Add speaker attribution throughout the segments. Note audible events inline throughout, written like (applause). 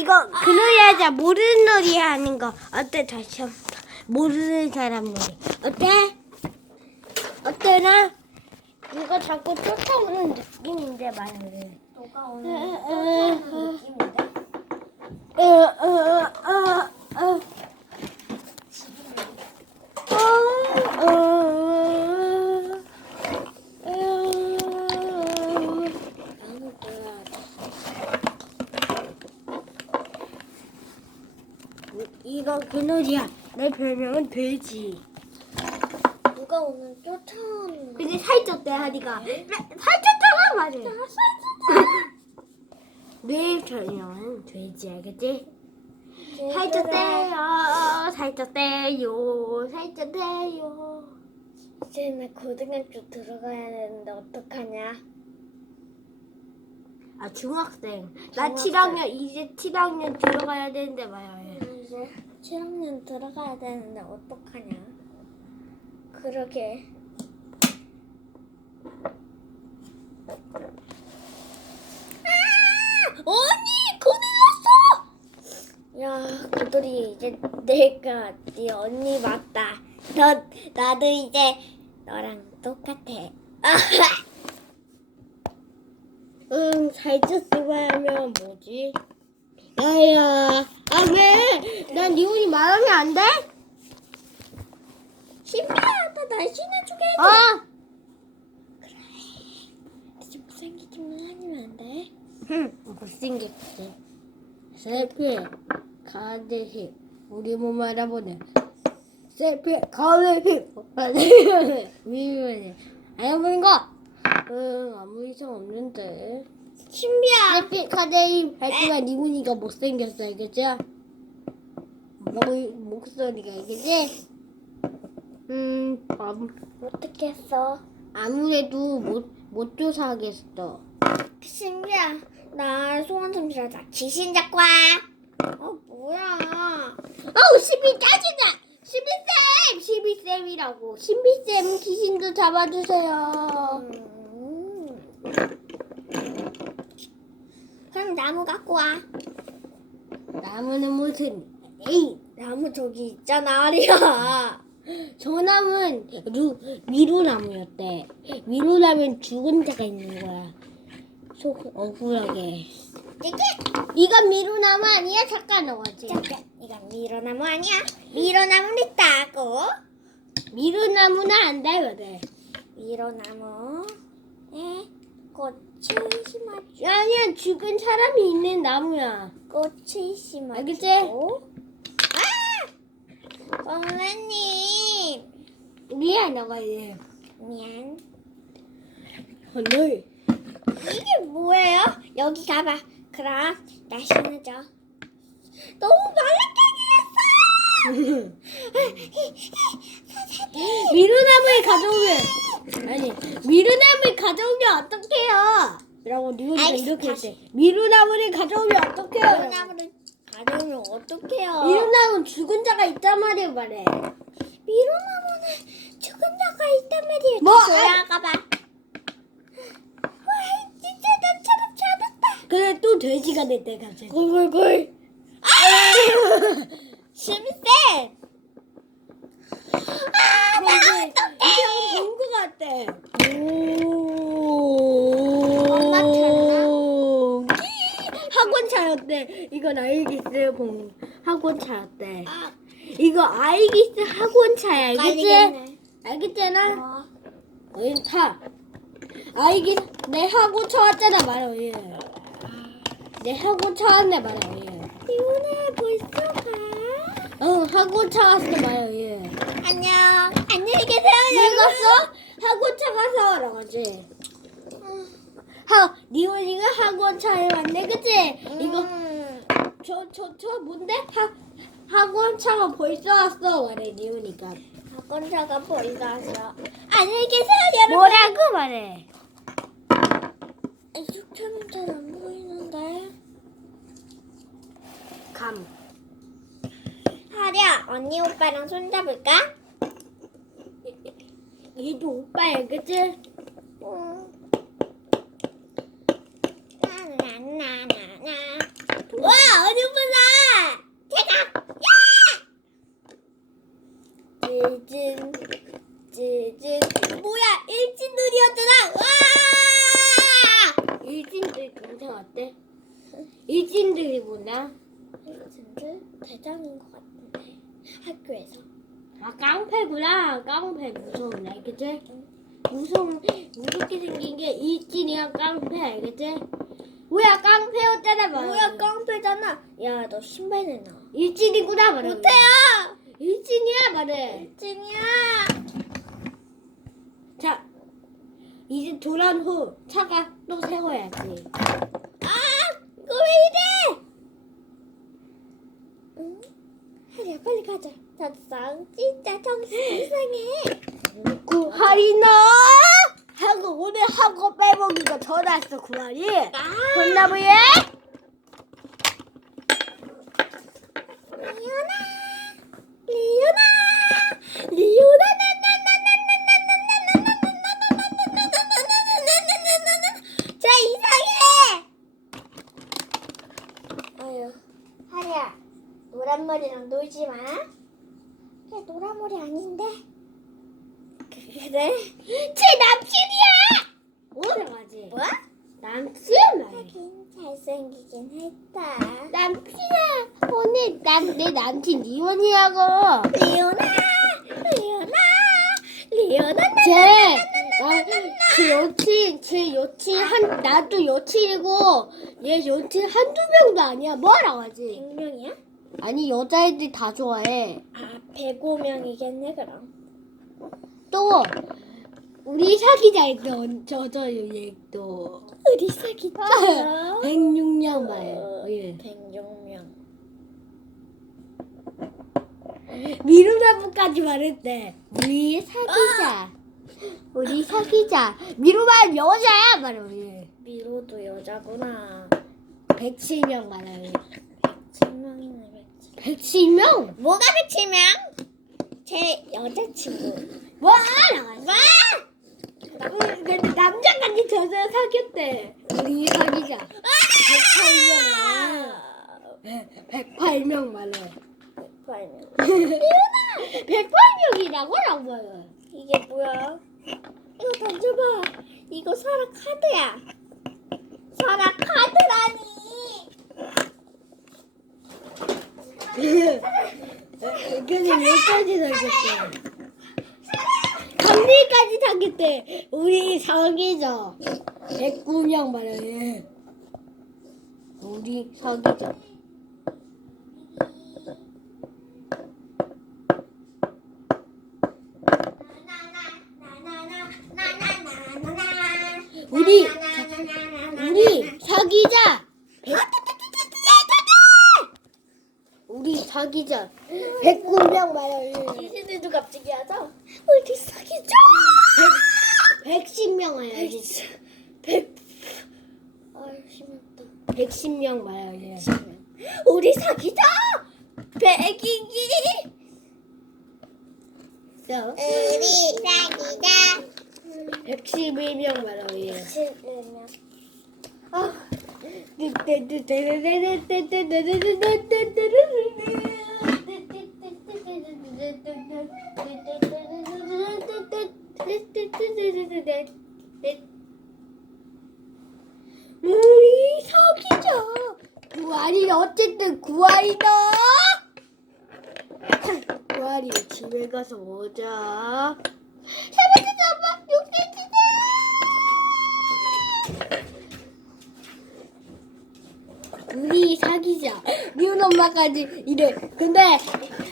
Speaker 1: 이거 그놀이 하자. 모르는 놀이 하는 거. 어때? 다시 한 번. 모르는 사람 놀이. 어때? 어때 나? 이거 자꾸 쫓아오는 느낌인데 말을.
Speaker 2: 너가
Speaker 1: 에,
Speaker 2: 오늘
Speaker 1: 에,
Speaker 2: 쫓아오는 느낌인데?
Speaker 1: 어, 어, 어, 어. 어, 어. 이거 그놀이야. 내 별명은 돼지.
Speaker 2: 누가 오늘 쫓아오는
Speaker 1: 근데 살쪘대 하디가. 살쪘잖아 맞아. 내 별명은 돼지 알겠지? 살쪘대요, 살쪘대요, 살쪘대요.
Speaker 2: 이제 나 고등학교 들어가야 되는데 어떡하냐?
Speaker 1: 아 중학생. 나
Speaker 2: 중학생.
Speaker 1: 7학년 이제 7학년 들어가야 되는데 말이야.
Speaker 2: 이제 7학년 들어가야 되는데 어떡하냐? 그러게. 아! 언니 큰일 났어! 야, 고돌이 이제 내가 네 언니 맞다. 너 나도 이제 너랑 똑같아. (laughs)
Speaker 1: 응, 살쪘으면 뭐지? 야야, 아 왜? 난 리온이 말하면 안 돼?
Speaker 2: 신비야, 나 날씬해 주게 해줘.
Speaker 1: 아!
Speaker 2: 진짜 못생기기만 아니면 안 돼?
Speaker 1: 흠, 못생겼지. 셀피, 가드힙, 우리 몸 알아보네. 셀피, 가드힙, 미미네. (laughs) 알아보는 거? 응, 아무 이상 없는데.
Speaker 2: 신비야.
Speaker 1: 할 동안 리문이가 못생겼어, 알겠지? 목, 목소리가, 알겠지? 음, 아무,
Speaker 2: 어떻게 했어?
Speaker 1: 아무래도 못, 못 조사하겠어.
Speaker 2: 신비야, 나 소원 좀 빌어자. 귀신 잡고 와. 어, 뭐야.
Speaker 1: 어우, 12 짜증나! 12쌤! 12쌤이라고. 12쌤 귀신도 잡아주세요.
Speaker 2: 음. 그럼 나무 갖고 와.
Speaker 1: 나무는 무슨, 에이!
Speaker 2: 나무 저기 있잖아, 아리야. (laughs)
Speaker 1: 저 나무는 루, 미루나무였대. 미루나무는 죽은 자가 있는 거야. 속 억울하게. 이건 미루나무 아니야? 잠깐 넣어지.
Speaker 2: 잠깐, 이건 미로나무 아니야? 미로나무는 있다고.
Speaker 1: 미루나무는 안 돼, 돼.
Speaker 2: 미로나무 에 꽃이 심어줘.
Speaker 1: 아니야, 죽은 사람이 있는 나무야.
Speaker 2: 꽃이 심어줘.
Speaker 1: 알겠지?
Speaker 2: 아! 선생님.
Speaker 1: 미안, 너가 이제.
Speaker 2: 미안.
Speaker 1: 오늘.
Speaker 2: 이게 뭐예요? 여기 가봐. 그럼 날씬해져. 너무 말랑하게 (laughs)
Speaker 1: 미루나무에 가져오면 아니 미루나무에 가져오면 어떡해요? 라고
Speaker 2: 알겠어,
Speaker 1: 이렇게
Speaker 2: 다시.
Speaker 1: 했대 미루나무를 가져오면. 어떡해요?
Speaker 2: 미로나무를 가져오면 어떡해요?
Speaker 1: 미루나무 죽은 자가 있단 말이에요 말해
Speaker 2: 미로나무는 죽은 자가 있단 말이에요.
Speaker 1: 뭐?
Speaker 2: 올라가봐. 와, 진짜 나처럼 잘했다.
Speaker 1: 그래 또 돼지가 됐대 갑자기.
Speaker 2: 아! (laughs) 심쌤. 아, 나 어떡해.
Speaker 1: 본거 같대
Speaker 2: 엄마
Speaker 1: 오 학원 차였대 이건 아이기스 본 학원 차였대
Speaker 2: 아,
Speaker 1: 이거 아이기스 학원 차야 알겠지?
Speaker 2: 깔리겠네.
Speaker 1: 알겠잖아?
Speaker 2: 어.
Speaker 1: 응, 타. 아, 이게 내 하고 쳐왔잖아, 말아, 얘. 내 하고 쳐왔네, 말아, 얘.
Speaker 2: 이오늘 벌써 가?
Speaker 1: 응, 하고 쳐왔어, 말아, 얘.
Speaker 2: 안녕. 안녕히 계세요,
Speaker 1: 왜
Speaker 2: 여러분.
Speaker 1: 갔어? 하고 쳐가서 그러지. 하, 니원이가 학원 차에 왔네, 그치? 저, 저, 저, 뭔데? 하, 학원 차가 벌써 왔어, 말해, 니원이가.
Speaker 2: 학원사가 벌써 왔어. 안녕히 계세요, 여러분.
Speaker 1: 뭐라고 말해?
Speaker 2: 이쪽처럼 잘안 보이는데.
Speaker 1: 감.
Speaker 2: 하랴, 언니 오빠랑 손잡을까? (laughs)
Speaker 1: 얘도 오빠야, 그치?
Speaker 2: 응. 나나나나 와 어디구나? 제가 야! 찌진
Speaker 1: 지진 뭐야 일진들이었잖아 와! 일진들 동생 어때? 일진들이 뭐냐
Speaker 2: 일진들? 대장인 것 같은데. 학교에서.
Speaker 1: 아 깡패구나. 깡패 무서운데 그치? 무서운 무섭게 생긴 게 일진이랑 깡패 알겠지? 뭐야 깡패였잖아 말.
Speaker 2: 뭐야 깡패잖아. 야 너 신발 내놔.
Speaker 1: 일진이구나 말해.
Speaker 2: 못해요.
Speaker 1: 일진이야 말해.
Speaker 2: 찐이야.
Speaker 1: 자 이제 돌아온 후 차가 또 세워야지.
Speaker 2: 아 이거 왜 이래? 응? 하리야 빨리 가자. 나상 진짜 정신 이상해.
Speaker 1: 구할이나 하고 오늘 하고 빼먹이가 전화 왔어 구할이.
Speaker 2: 아
Speaker 1: 혼나무예?
Speaker 2: 리오나 리오나 리오나 자 이상해 아유 하리야 노란 머리랑 놀지 마 그게 노란 머리 아닌데 그래
Speaker 1: 제 남친이야. 오늘 가지.
Speaker 2: 뭐?
Speaker 1: 남친 말.
Speaker 2: 하긴 잘 생기긴 했다
Speaker 1: 남친아 오늘 남내 남친 이원이라고.
Speaker 2: 리오나 리오나 리오나
Speaker 1: 제 여친 제 여친 한 나도 여친이고 얘 여친 한두 명도 아니야 뭐라고 하지?
Speaker 2: 100명이야?
Speaker 1: 아니 여자애들 다 좋아해.
Speaker 2: 아 105명이겠네 그럼
Speaker 1: 또 우리 사귀자 했던 저저 얘또
Speaker 2: 우리 사귀자
Speaker 1: 106년 말. 예.
Speaker 2: 106명
Speaker 1: 미루나무까지 말했대. 우리 사귀자. 우리 사귀자. 미루말 여자야 우리.
Speaker 2: 미로도 여자구나
Speaker 1: 107명 말해.
Speaker 2: 100명이네
Speaker 1: 107명?
Speaker 2: 뭐가 107명? 제 여자친구
Speaker 1: 와 나갔어. 근데 남자까지 저저 사귀었대. 우리 사귀자. 108명. 108명 말해.
Speaker 2: 108명
Speaker 1: 108명이라고 (laughs) 라고.
Speaker 2: 이게 뭐야? 이거 던져봐 이거 설아 카드야 설아 카드라니
Speaker 1: 근데 몇까지 사귀었대? 3일까지 사귀었대. 우리 사귀자. 109명 말해. 우리 사귀자. 우리 우리 사귀자. 사귀자. 109명 말해.
Speaker 2: 귀신들도 갑자기 하죠? 우리 사귀자
Speaker 1: 110명 말해.
Speaker 2: 100 아유 심했다
Speaker 1: 110명 말해.
Speaker 2: 우리 사귀자 백이기
Speaker 1: 자,
Speaker 2: 우리 사귀자
Speaker 1: 111명 말해.
Speaker 2: 11명 아
Speaker 1: 우리 사귀자. 구알이 어쨌든 구알이다. 구알이 (clears throat) 집에 가서. 세 번째 잡아 육세치 우리 사귀자. 미운 엄마까지 이래. 근데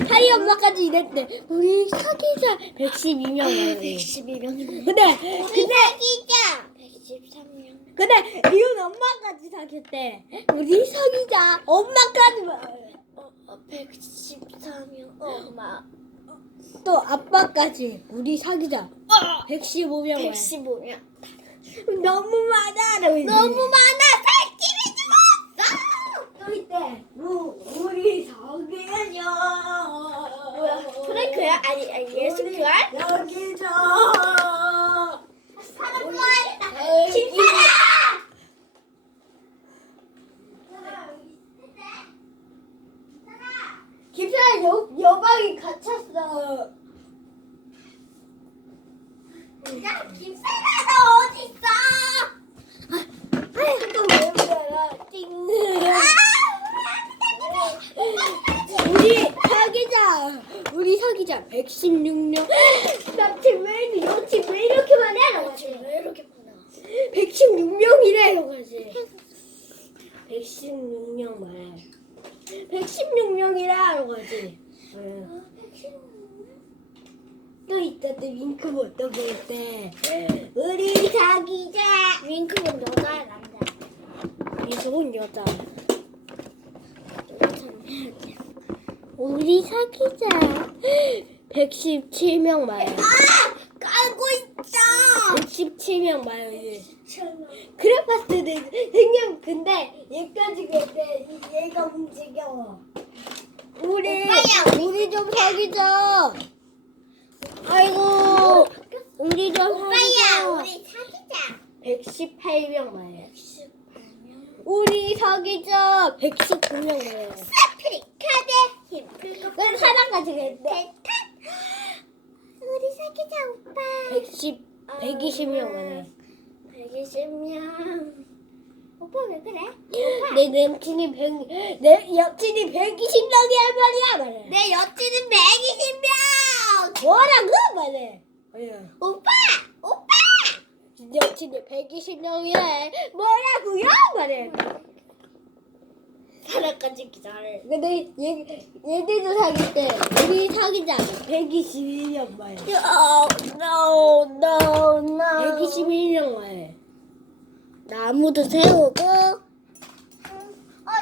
Speaker 1: 하리 엄마까지 이랬대. 우리 사귀자. 112명 말해.
Speaker 2: 112명이네
Speaker 1: 근데 근데
Speaker 2: 사귀자 113명
Speaker 1: 근데 미운 엄마까지 사귀었대. 우리 사귀자. 엄마까지 말해.
Speaker 2: 어, 어 114명 엄마
Speaker 1: 또 아빠까지 우리 사귀자. 115명 말해.
Speaker 2: 115명
Speaker 1: 너무 많아. 너무
Speaker 2: 많아
Speaker 1: 이때 우- 우리.
Speaker 2: 뭐야 프랭크야? 아니, 아니 예수교알?
Speaker 1: 여기자.
Speaker 2: 사람 좋아했다 김사라
Speaker 1: 김사야 여 여방이 갇혔어.
Speaker 2: 야 김사라 너 어디 있어?
Speaker 1: 잠깐만. 몇이야? 116명. 남친 (gasps) 왜 이렇게 왜 이렇게 많아?
Speaker 2: 여친 왜 이렇게 많아?
Speaker 1: 116명이래 이거지. 116명 말. 116명이라 이거지. 응. 또 있다 또 윙크볼 또 볼 때. 우리 사귀자.
Speaker 2: 윙크는 여자야 남자.
Speaker 1: 미소은 여자. 우리 사귀자. 117명 말.
Speaker 2: 아 깔고 있다.
Speaker 1: 117명 말. 이제. 크레파스는 생명 근데 얘까지 근데 얘가 움직여. 우리
Speaker 2: 오빠야,
Speaker 1: 우리 좀 사귀자. 아이고 우리 좀
Speaker 2: 오빠야
Speaker 1: 사귀자.
Speaker 2: 우리 사귀자.
Speaker 1: 118명 말.
Speaker 2: 18명.
Speaker 1: 우리 사귀자. 119명 말.
Speaker 2: 아프리카 대 힘풀
Speaker 1: 난 사랑까지 했는데.
Speaker 2: 대탄. 우리 사귀자 오빠.
Speaker 1: 110 120명 말.
Speaker 2: 120명. 오빠 왜 그래?
Speaker 1: 내 남친이 100, 내 여친이 120명이야 말이야 말해.
Speaker 2: 내 여친은 120명.
Speaker 1: 뭐라고 말해.
Speaker 2: 오빠 오빠.
Speaker 1: 여친이 120명이래. 뭐라고요 말해.
Speaker 2: 사랑까지 기다려.
Speaker 1: 근데 얘 얘들도 사귈 때 우리 사귀자 121명 말.
Speaker 2: No no no.
Speaker 1: 121명 말.
Speaker 2: 나무도 세우고. 어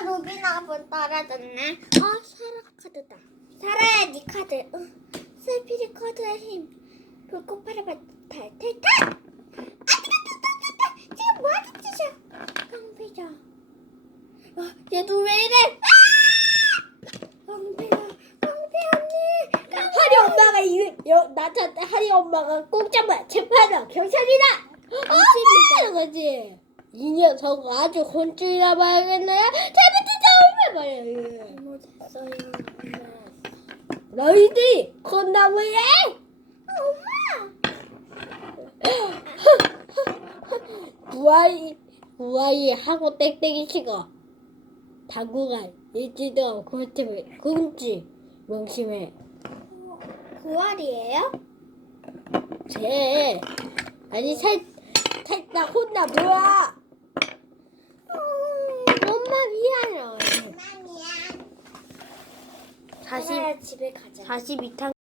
Speaker 2: 로빈 아빠 떨어졌네. 어 사라 카드다. 사라야 네 카드. 어, 세피리 카드의 힘. 불꽃 파라바 탈탈탈. 아 뜨거 뜨거 뜨거. 지금 뭐 하는 짓이야? 깡패자. 어 얘도 왜 이래? 아! 언니.
Speaker 1: 하리 엄마가 이 여, 나한테 하리 엄마가 꼼짝마 재판아 경찰이다. 어, 거지. 이 녀석 아주 혼쭐이라 봐야겠네. 잘못했다 오면 말이야.
Speaker 2: 잘못했어요. 엄마.
Speaker 1: 너희들이 콩나무에 부아이 부아이 하고 땡땡이 치고 당구가 일지도 꿀팁을 굶지 명심해
Speaker 2: 구월이에요?
Speaker 1: 쟤 아니 살살나 혼나 뭐야 엄마 미안해
Speaker 2: 엄마 미안.
Speaker 1: 다시
Speaker 2: 집에 가자.
Speaker 1: 42탄